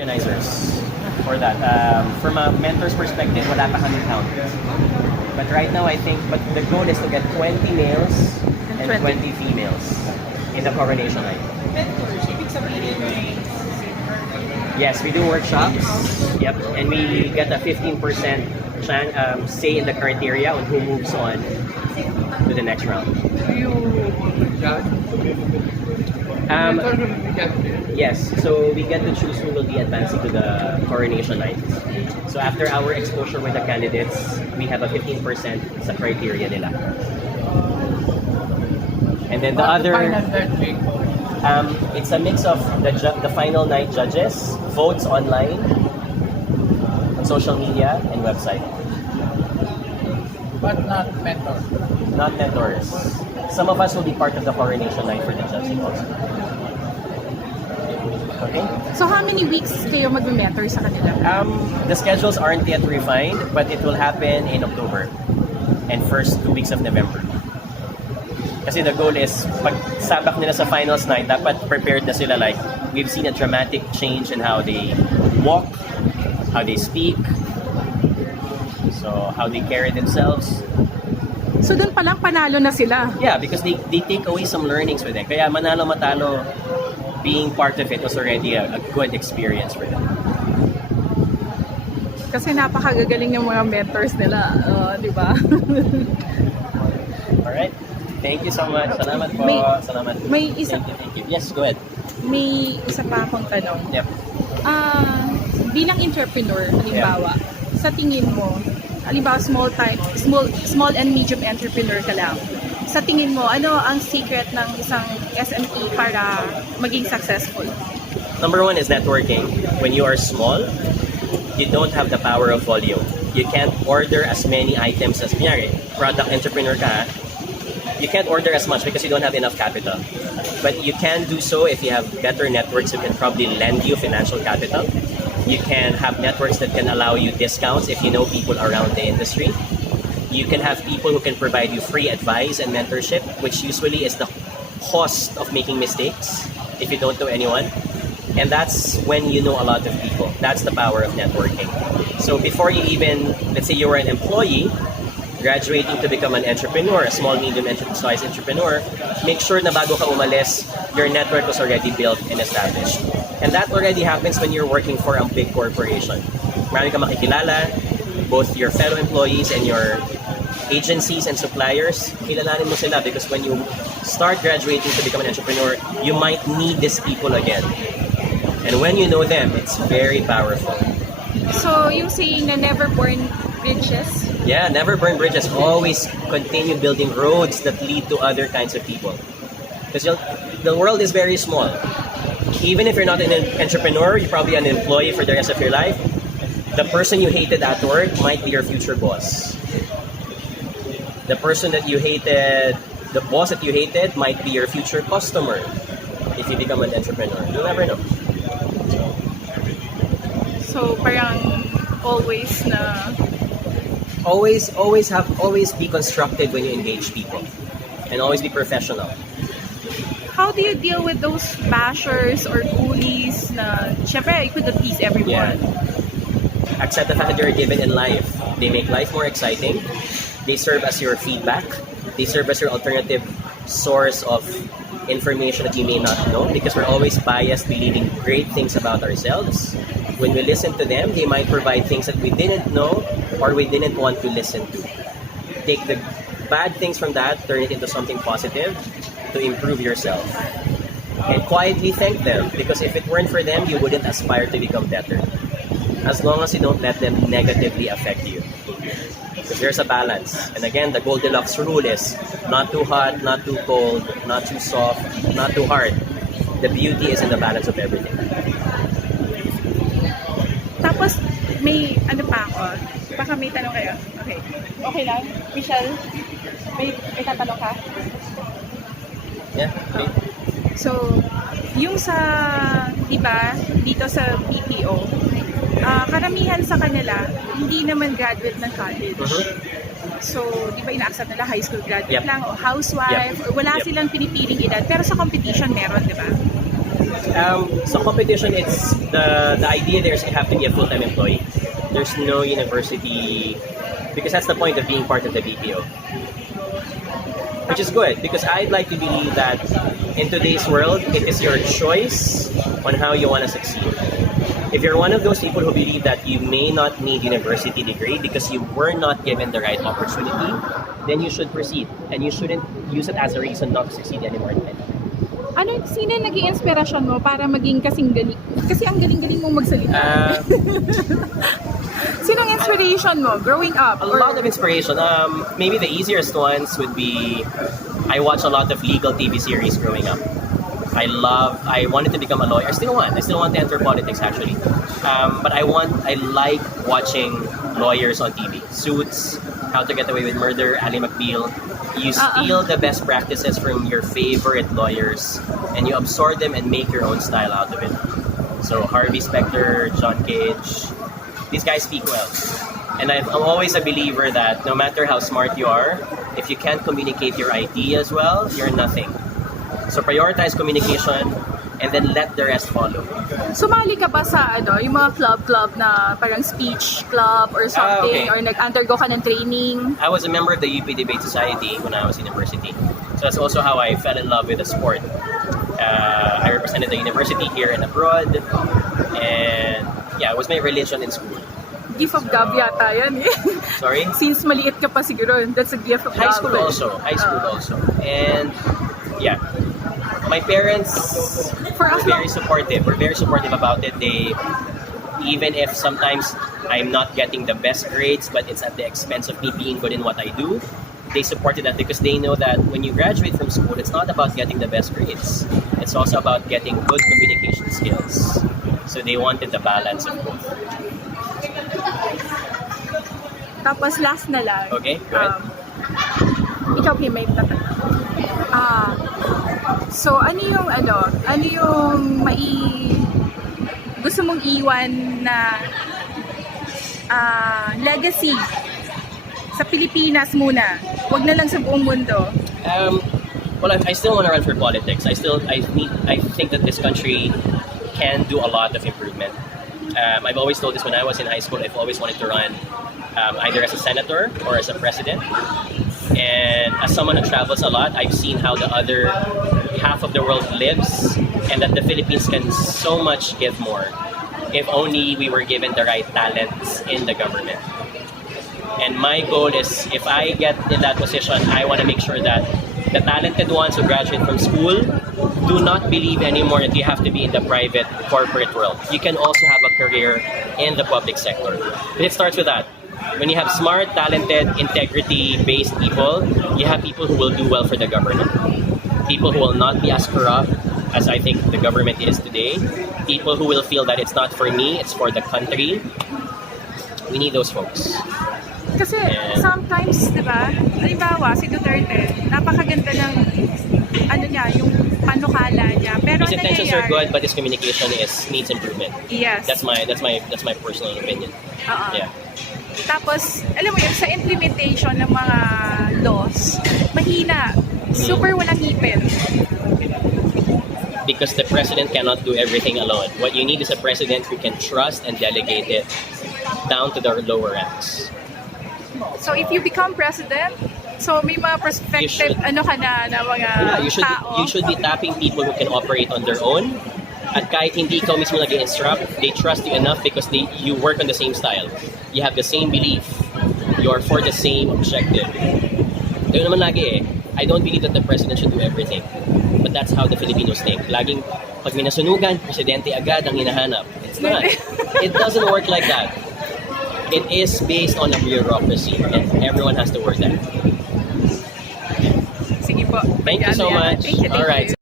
Organizers for that. From a mentor's perspective, wala pa kami count. But right now, I think, but the goal is to get 20 males and 20 females in the coronation night. Mentors, ibig sabihin may Yes, we do workshops. Yep, and we get a 15% say in the criteria on who moves on to the next round. do you judge? Mentor will be judged. Yes, so we get to choose who will be advancing to the coronation night. So after our exposure with the candidates, we have a 15% sa criteria nila. And then the other, Final judging. it's a mix of the final night judges, votes online, on social media, and website. But not mentor. Not mentors. Some of us will be part of the coronation night for the judging also. Okay? So how many weeks kayo mag-mentor sa kanila? The schedules aren't yet refined, but it will happen in October and first 2 weeks of November. Kasi the goal is, pag sabak nila sa finals night, dapat prepared na sila. Like, we've seen a dramatic change in how they walk, how they speak, so how they carry themselves. So doon pa lang panalo na sila. Yeah, because they take away some learnings with them. Kaya manalo-matalo, being part of it was already a good experience for them. Kasi napakagagaling yung mga mentors nila, di ba? Alright? Thank you so much. Salamat po. Salamat. May isa, Thank you. Yes, go ahead. may isa pa akong tanong. Yep. Bilang entrepreneur, halimbawa, sa tingin mo, halimbawa small and medium entrepreneur ka lang. Sa tingin mo, ano ang secret ng isang SME para maging successful? Number one is networking. When you are small, you don't have the power of volume. You can't order as many items as, kunyari, product entrepreneur ka, you can't order as much because you don't have enough capital. But you can do so if you have better networks who can probably lend you financial capital. You can have networks that can allow you discounts if you know people around the industry. You can have people who can provide you free advice and mentorship, which usually is the cost of making mistakes if you don't know anyone. And that's when you know a lot of people. That's the power of networking. So before you even, let's say you were an employee, graduating to become an entrepreneur, a small, medium size entrepreneur, make sure na bago ka umalis, your network was already built and established. And that already happens when you're working for a big corporation. Marami ka makikilala, both your fellow employees and your agencies and suppliers, kilalanin mo sila because when you start graduating to become an entrepreneur, you might need these people again. And when you know them, it's very powerful. So, yung saying na never burn bridges, Yeah, never burn bridges. Always continue building roads that lead to other kinds of people. Because the world is very small. Even if you're not an entrepreneur, you're probably an employee for the rest of your life. The person you hated at work might be your future boss. The person that you hated, the boss that you hated might be your future customer if you become an entrepreneur. You'll never know. so parang always na Always be constructive when you engage people. And always be professional. how do you deal with those bashers or bullies na, syempre, you couldn't please everyone. Accept the fact that you're given in life. They make life more exciting. They serve as your feedback. They serve as your alternative source of information that you may not know because we're always biased believing great things about ourselves. When we listen to them, they might provide things that we didn't know or we didn't want to listen to. Take the bad things from that, turn it into something positive to improve yourself. And quietly thank them because if it weren't for them, you wouldn't aspire to become better. As long as you don't let them negatively affect you. Because there's a balance. And again, the Goldilocks rule is not too hot, not too cold, not too soft, not too hard. The beauty is in the balance of everything. Tapos, may ano pa ako, baka may tanong kayo. Okay. Okay lang? Michelle, may tatanong ka? Yeah? Okay. So, yung sa, di ba, dito sa BPO, karamihan sa kanila, hindi naman graduate ng college. So, di ba ina-accept nila high school graduate Yep. lang o housewife, Yep. or wala silang pinipiling edad. Pero sa competition meron, di ba? Sa competition, it's the idea there is you have to be a full-time employee. There's no university, because that's the point of being part of the BPO. Which is good, because I'd like to believe that in today's world, it is your choice on how you want to succeed. If you're one of those people who believe that you may not need university degree because you were not given the right opportunity, then you should proceed. And you shouldn't use it as a reason not to succeed anymore in life. Sino yung naging inspirasyon mo para maging kasing galing? Kasi ang galing-galing mong magsalita. Sino ang inspiration mo growing up? A lot of inspiration. Maybe the easiest ones would be, I watched a lot of legal TV series growing up. I wanted to become a lawyer. I still want to enter politics actually. But I like watching lawyers on TV. Suits, How to Get Away with Murder, Ally McBeal. You steal the best practices from your favorite lawyers and you absorb them and make your own style out of it. So Harvey Specter, John Cage, these guys speak well. And I'm always a believer that no matter how smart you are, if you can't communicate your ideas well, you're nothing. So prioritize communication and then let the rest follow. Sumali ka ba sa yung mga club na parang speech club or something, okay. or nag-undergo ka ng training? I was a member of the UP Debate Society when I was in university. So that's also how I fell in love with the sport. I represented the university here and abroad. And yeah, it was my religion in school. Gift of gab yata yan eh. Sorry? Since maliit ka pa siguro, that's a gift of High gab. school also. And yeah, my parents For us were very supportive. We're very supportive about it. They, even if sometimes I'm not getting the best grades, but it's at the expense of me being good in what I do, they supported that because they know that when you graduate from school, it's not about getting the best grades. It's also about getting good communication skills. So they wanted the balance of both. Tapos last na lang. Okay, go ahead. Ikaw, may tatanong. So ano yung gusto mong iwan na legacy sa Pilipinas muna? Wag na lang sa buong mundo. Well, I still want to run for politics. I think that this country can do a lot of improvement. I've always told this when I was in high school. I've always wanted to run either as a senator or as a president. And as someone who travels a lot, I've seen how the other half of the world lives and that the Philippines can so much give more if only we were given the right talents in the government. And my goal is, if I get in that position, I want to make sure that the talented ones who graduate from school do not believe anymore that you have to be in the private corporate world. You can also have a career in the public sector. But it starts with that. When you have smart, talented, integrity-based people, you have people who will do well for the government. People who will not be as corrupt as I think the government is today. People who will feel that it's not for me, it's for the country. We need those folks. Kasi sometimes, di ba, halimbawa, si Duterte, napakaganda ng yung panukala niya. Pero His intentions are good, but his communication needs improvement. Yes. That's my personal opinion. Yeah. Tapos, alam mo yun, sa implementation ng mga laws, mahina. Super walang ngipin. Because the president cannot do everything alone. What you need is a president who can trust and delegate it down to the lower ranks. So if you become president, so may mga prospective You should tao. you should be tapping people who can operate on their own. At kahit hindi ikaw mismo nag-instruct, they trust you enough because you work on the same style. You have the same belief. You are for the same objective. Kaya naman lagi I don't believe that the president should do everything. But that's how the Filipinos think. Laging pag may nasunugan, presidente agad ang hinahanap. It's not. It doesn't work like that. It is based on a bureaucracy and everyone has to work that. Sige po. Thank you so much. Thank you. All right.